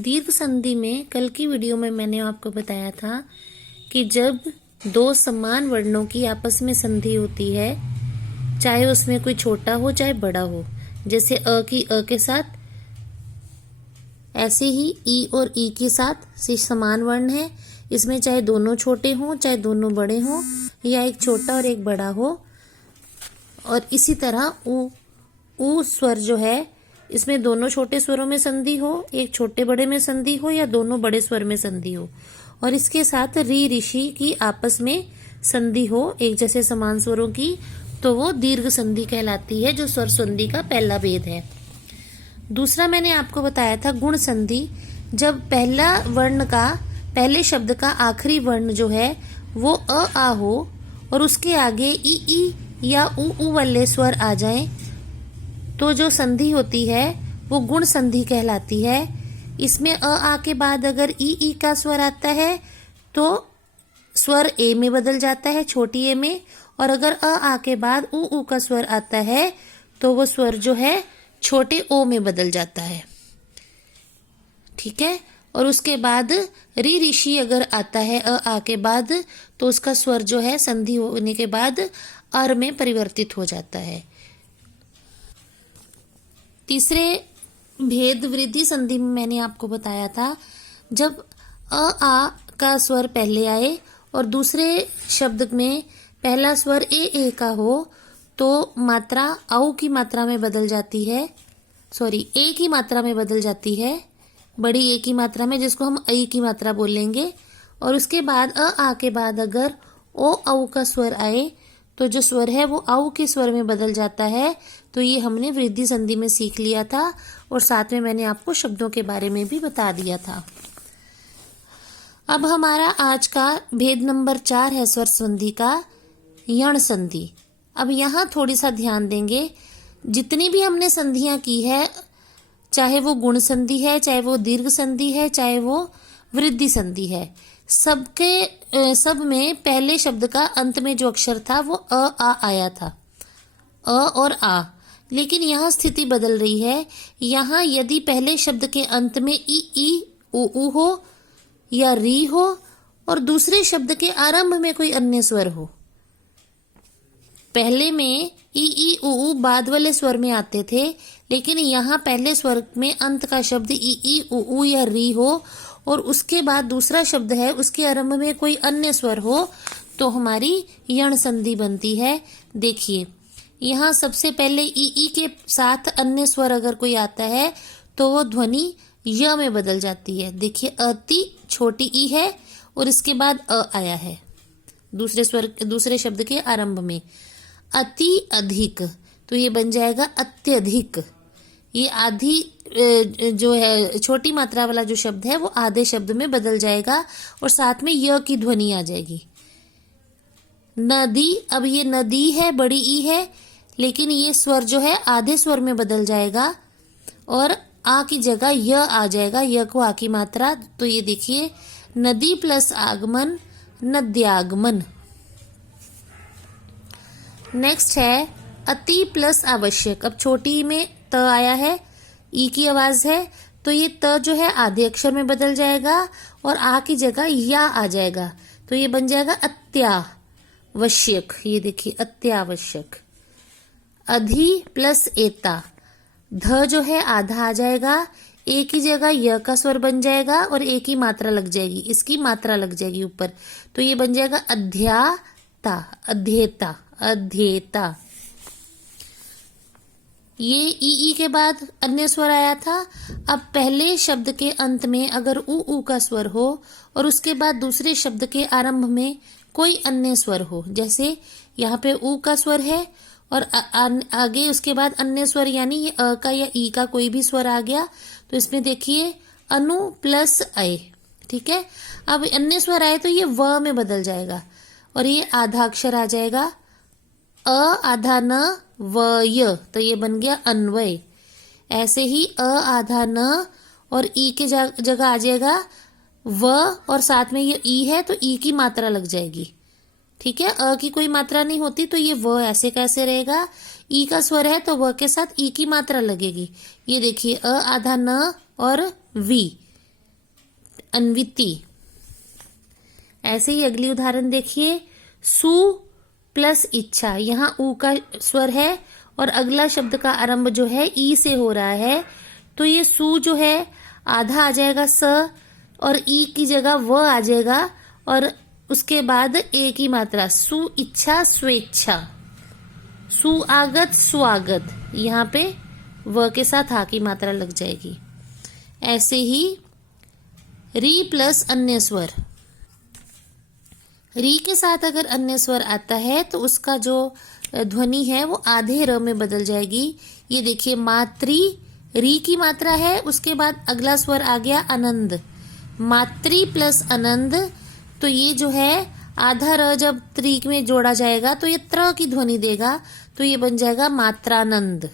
दीर्घ संधि में कल की वीडियो में मैंने आपको बताया था कि जब दो समान वर्णों की आपस में संधि होती है, चाहे उसमें कोई छोटा हो चाहे बड़ा हो, जैसे अ की अ के साथ, ऐसे ही ई और ई के साथ से समान वर्ण है। इसमें चाहे दोनों छोटे हों चाहे दोनों बड़े हों, या एक छोटा और एक बड़ा हो। और इसी तरह ऊ स्वर जो है, इसमें दोनों छोटे स्वरों में संधि हो, एक छोटे बड़े में संधि हो, या दोनों बड़े स्वर में संधि हो। और इसके साथ री ऋषि की आपस में संधि हो, एक जैसे समान स्वरों की, तो वो दीर्घ संधि कहलाती है, जो स्वर संधि का पहला भेद है। दूसरा मैंने आपको बताया था गुण संधि। जब पहले शब्द का आखिरी वर्ण जो है वो अ आ हो और उसके आगे ई या उ वाले स्वर आ जाएं, तो जो संधि होती है वो गुण संधि कहलाती है। इसमें अ आ के बाद अगर ई का स्वर आता है तो स्वर ए में बदल जाता है, छोटी ए में। और अगर अ आ के बाद उ का स्वर आता है तो वो स्वर जो है छोटे ओ में बदल जाता है। ठीक है। और उसके बाद री ऋषि अगर आता है अ आ के बाद, तो उसका स्वर जो है संधि होने के बाद अर में परिवर्तित हो जाता है। तीसरे भेद वृद्धि संधि में मैंने आपको बताया था, जब अ आ का स्वर पहले आए और दूसरे शब्द में पहला स्वर ए का हो, तो मात्रा औ की मात्रा में बदल जाती है, ए की मात्रा में बदल जाती है, बड़ी ए की मात्रा में, जिसको हम ऐ की मात्रा बोलेंगे। और उसके बाद अ आ के बाद अगर ओ औ का स्वर आए तो जो स्वर है वो औ के स्वर में बदल जाता है। तो ये हमने वृद्धि संधि में सीख लिया था, और साथ में मैंने आपको शब्दों के बारे में भी बता दिया था। अब हमारा आज का भेद नंबर 4 है स्वर संधि का, यण संधि। अब यहाँ थोड़ी सा ध्यान देंगे, जितनी भी हमने संधियां की है, चाहे वो गुण संधि है, चाहे वो दीर्घ संधि है, चाहे वो वृद्धि संधि है, सब में पहले शब्द का अंत में जो अक्षर था वो अ आ आया था, अ और आ। लेकिन यहाँ स्थिति बदल रही है। यहाँ यदि पहले शब्द के अंत में ई उ हो या री हो और दूसरे शब्द के आरंभ में कोई अन्य स्वर हो, पहले में ई उ बाद वाले स्वर में आते थे, लेकिन यहाँ पहले स्वर में अंत का शब्द ई उ या री हो और उसके बाद दूसरा शब्द है उसके आरंभ में कोई अन्य स्वर हो, तो हमारी यण संधि बनती है। देखिए, यहाँ सबसे पहले ई के साथ अन्य स्वर अगर कोई आता है तो वो ध्वनि य में बदल जाती है। देखिए, अति छोटी ई है और इसके बाद अ आया है दूसरे शब्द के आरंभ में। अति अधिक, तो ये बन जाएगा अत्यधिक। ये आधी जो है छोटी मात्रा वाला जो शब्द है वो आधे शब्द में बदल जाएगा और साथ में य की ध्वनि आ जाएगी। नदी, अब ये नदी है, बड़ी ई है, लेकिन ये स्वर जो है आधे स्वर में बदल जाएगा और आ की जगह य आ जाएगा, य को आ की मात्रा। तो ये देखिए, नदी प्लस आगमन, नद्यागमन। नेक्स्ट है अति प्लस आवश्यक। अब छोटी ई में त आया है, ई की आवाज है, तो ये त जो है आधे अक्षर में बदल जाएगा और आ की जगह या आ जाएगा, तो ये बन जाएगा अत्यावश्यक। ये देखिए, अत्यावश्यक। अधि प्लस एता, ध जो है आधा आ जाएगा, ए की जगह य का स्वर बन जाएगा और ए की मात्रा लग जाएगी, इसकी मात्रा लग जाएगी ऊपर, तो ये बन जाएगा अध्याता, अध्येता, अध्येता। ये ई के बाद अन्य स्वर आया था। अब पहले शब्द के अंत में अगर उ का स्वर हो और उसके बाद दूसरे शब्द के आरंभ में कोई अन्य स्वर हो, जैसे यहाँ पे उ का स्वर है और आगे उसके बाद अन्य स्वर, यानी ये अ का या ई का कोई भी स्वर आ गया, तो इसमें देखिए अनु प्लस अय। ठीक है। अब अन्य स्वर आए तो ये व में बदल जाएगा और ये आधा अक्षर आ जाएगा, अ आधा न व य, तो ये बन गया अन्वय। ऐसे ही अ आधा न और ई के जगह आ जाएगा व और साथ में ये ई है तो ई की मात्रा लग जाएगी। ठीक है। अ की कोई मात्रा नहीं होती तो ये व ऐसे कैसे रहेगा, ई का स्वर है तो व के साथ ई की मात्रा लगेगी। ये देखिए, अ आधा न और वी, अन्विति। ऐसे ही अगली उदाहरण देखिए, सु प्लस इच्छा। यहाँ ऊ का स्वर है और अगला शब्द का आरंभ जो है ई से हो रहा है, तो ये सु जो है आधा आ जाएगा स और ई की जगह व आ जाएगा और उसके बाद ए की मात्रा सु इच्छा स्वेच्छा। सुआगत स्वागत, यहाँ पे व के साथ आ की मात्रा लग जाएगी। ऐसे ही री प्लस अन्य स्वर। री के साथ अगर अन्य स्वर आता है तो उसका जो ध्वनि है वो आधे र में बदल जाएगी। ये देखिए, मातृ री की मात्रा है, उसके बाद अगला स्वर आ गया आनंद। मातृ प्लस आनंद, तो ये जो है आधा र जब त्रिक में जोड़ा जाएगा तो ये त्र की ध्वनि देगा, तो ये बन जाएगा मात्रानंद।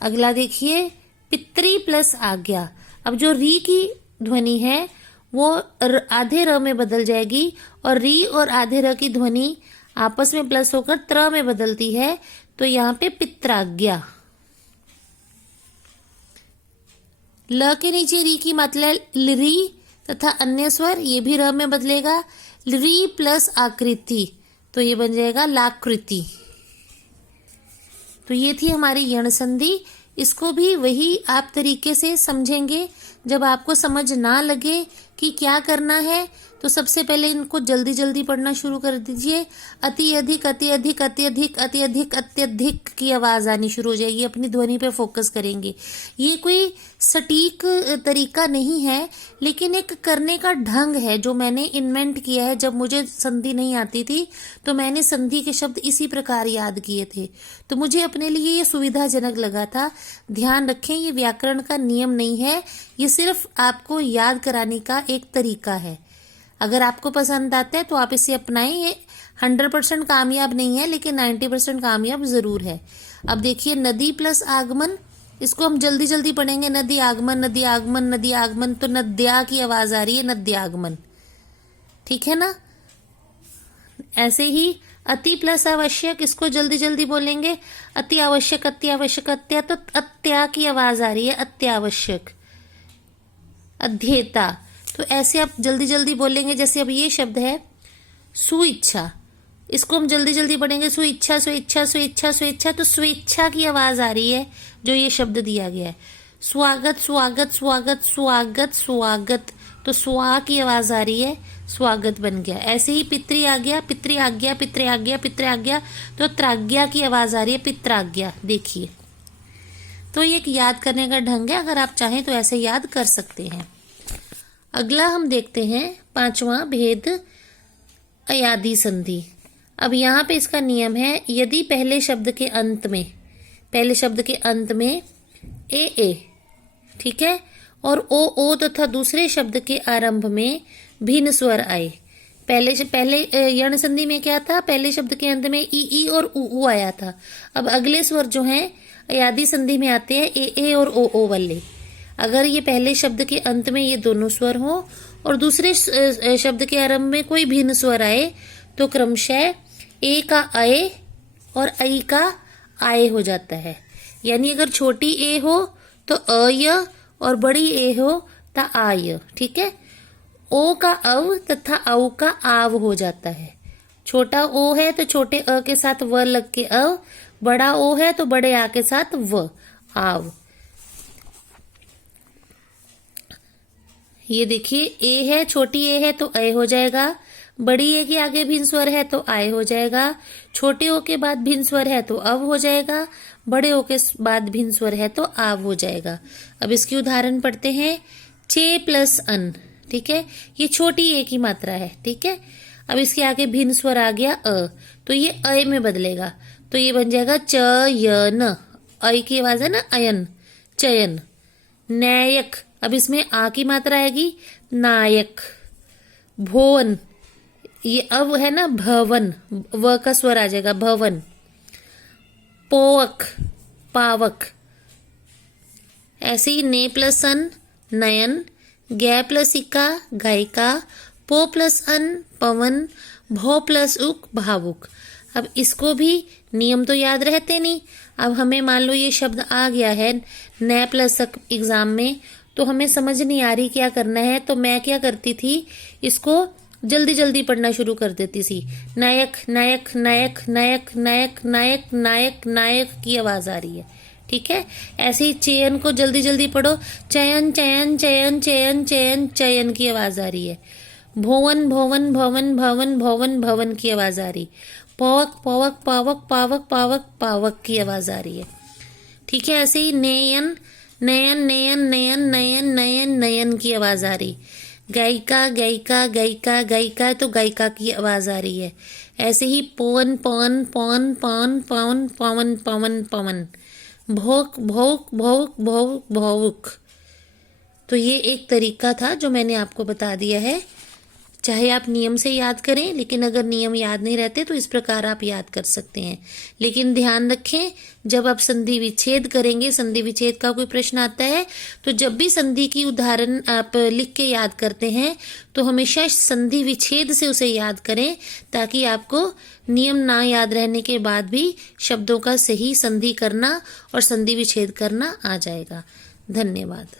अगला देखिए, पितृ प्लस आज्ञा। अब जो री की ध्वनि है वो आधे र में बदल जाएगी और री और आधे र की ध्वनि आपस में प्लस होकर त्र में बदलती है, तो यहाँ पे पित्राज्ञा। ल के नीचे री की मात्रा री तथा अन्य स्वर, ये भी र में बदलेगा। री प्लस आकृति, तो ये बन जाएगा लाकृति। तो ये थी हमारी यण संधि। इसको भी वही आप तरीके से समझेंगे। जब आपको समझ ना लगे कि क्या करना है तो सबसे पहले इनको जल्दी जल्दी पढ़ना शुरू कर दीजिए। अति अधिक अति अधिक अति अधिक अति अधिक अत्यधिक की आवाज आनी शुरू हो जाएगी। अपनी ध्वनि पे फोकस करेंगे। ये कोई सटीक तरीका नहीं है, लेकिन एक करने का ढंग है जो मैंने इन्वेंट किया है। जब मुझे संधि नहीं आती थी तो मैंने संधि के शब्द इसी प्रकार याद किए थे, तो मुझे अपने लिए ये सुविधाजनक लगा था। ध्यान रखें, ये व्याकरण का नियम नहीं है, ये सिर्फ आपको याद कराने का एक तरीका है। अगर आपको पसंद आता है तो आप इसे अपनाएं। ये 100% कामयाब नहीं है, लेकिन 90% कामयाब जरूर है। अब देखिए, नदी प्लस आगमन, इसको हम जल्दी जल्दी पढ़ेंगे। नदी आगमन नदी आगमन नदी आगमन, तो नद्या की आवाज आ रही है, नद्यागमन। ठीक है ना। ऐसे ही अति प्लस आवश्यक, इसको जल्दी जल्दी बोलेंगे। अति आवश्यक अत्या, तो अत्या की आवाज आ रही है, अत्यावश्यक। अध्येता, तो ऐसे आप जल्दी जल्दी बोलेंगे। जैसे अब ये शब्द है सुइच्छा, इसको हम जल्दी जल्दी पढ़ेंगे। सुइच्छा स्वेच्छा स्वेच्छा स्वेच्छा, तो स्वेच्छा की आवाज आ रही है जो ये शब्द दिया गया है। स्वागत स्वागत स्वागत स्वागत स्वागत, तो स्वा की आवाज आ रही है, स्वागत बन गया। ऐसे ही पितृ आज्ञा पितृ आज्ञा पितृ आज्ञा पितृ आज्ञा, तो त्राज्ञा की आवाज आ रही है, पित्राज्ञा। देखिए, तो ये एक याद करने का ढंग है। अगर आप चाहें तो ऐसे याद कर सकते हैं। अगला हम देखते हैं 5वां भेद, अयादि संधि। अब यहाँ पे इसका नियम है, यदि पहले शब्द के अंत में ए, ठीक है, और ओ तथा दूसरे शब्द के आरंभ में भिन्न स्वर आए। पहले यण संधि में क्या था, पहले शब्द के अंत में ई और ऊ आया था। अब अगले स्वर जो हैं अयादि संधि में आते हैं ए और ओ वाले। अगर ये पहले शब्द के अंत में ये दोनों स्वर हो और दूसरे शब्द के आरंभ में कोई भिन्न स्वर आए, तो क्रमशः ए का अय और ऐ का आय हो जाता है। यानी अगर छोटी ए हो तो अय और बड़ी ए हो तो आय। ठीक है। ओ का अव तथा औ का आव हो जाता है। छोटा ओ है तो छोटे अ के साथ व लग के अव, बड़ा ओ है तो बड़े आ के साथ व, आव। ये देखिए, ए है, छोटी ए है तो अय हो जाएगा, बड़ी ए के आगे भिन्न स्वर है तो आय हो जाएगा, छोटे ओ के बाद भिन्न स्वर है तो अव हो जाएगा, बड़े ओ के बाद भिन्न स्वर है तो आव हो जाएगा। अब इसकी उदाहरण पढ़ते हैं। चे प्लस अन, ठीक है, ये छोटी ए की मात्रा है। ठीक है। अब इसके आगे भिन्न स्वर आ गया अ, तो ये अय में बदलेगा, तो ये बन जाएगा च य न। अय की आवाज है ना, अयन, चयन। नैयक, अब इसमें आ की मात्रा आएगी, नायक। भोवन, ये अब है ना, भवन, व का स्वर आ जाएगा, भवन। पोवक, पावक। ऐसे ही ने प्लस अन, नयन। गै प्लस इका, गायिका। पो प्लस अन, पवन। भौ प्लस उक, भावुक। अब इसको भी नियम तो याद रहते नहीं। अब हमें मान लो ये शब्द आ गया है न प्लस अक एग्जाम में, तो हमें समझ नहीं आ रही क्या करना है, तो मैं क्या करती थी, इसको जल्दी जल्दी पढ़ना शुरू कर देती थी। नायक नायक नायक नायक नायक नायक नायक नायक की आवाज आ रही है, ठीक है। ऐसे ही चयन को जल्दी जल्दी पढ़ो, चयन चयन चयन चयन चयन चयन की आवाज आ रही है। भोवन भोवन भवन भवन भवन भवन की आवाज आ रही। पवक पवक पावक पावक पावक पावक की आवाज आ रही है, ठीक है। ऐसे ही नयन नयन नयन नयन नयन नयन नयन की आवाज आ रही। गायिका गायिका गायिका गायिका तो गायिका की आवाज आ रही है। ऐसे ही पवन पवन पवन पवन पवन पवन पवन पवन। भोक भोक भोक भोक भोक। तो ये एक तरीका था जो मैंने आपको बता दिया है। चाहे आप नियम से याद करें, लेकिन अगर नियम याद नहीं रहते तो इस प्रकार आप याद कर सकते हैं। लेकिन ध्यान रखें, जब आप संधि विच्छेद करेंगे, संधि विच्छेद का कोई प्रश्न आता है, तो जब भी संधि की उदाहरण आप लिख के याद करते हैं तो हमेशा संधि विच्छेद से उसे याद करें, ताकि आपको नियम ना याद रहने के बाद भी शब्दों का सही संधि करना और संधि विच्छेद करना आ जाएगा। धन्यवाद।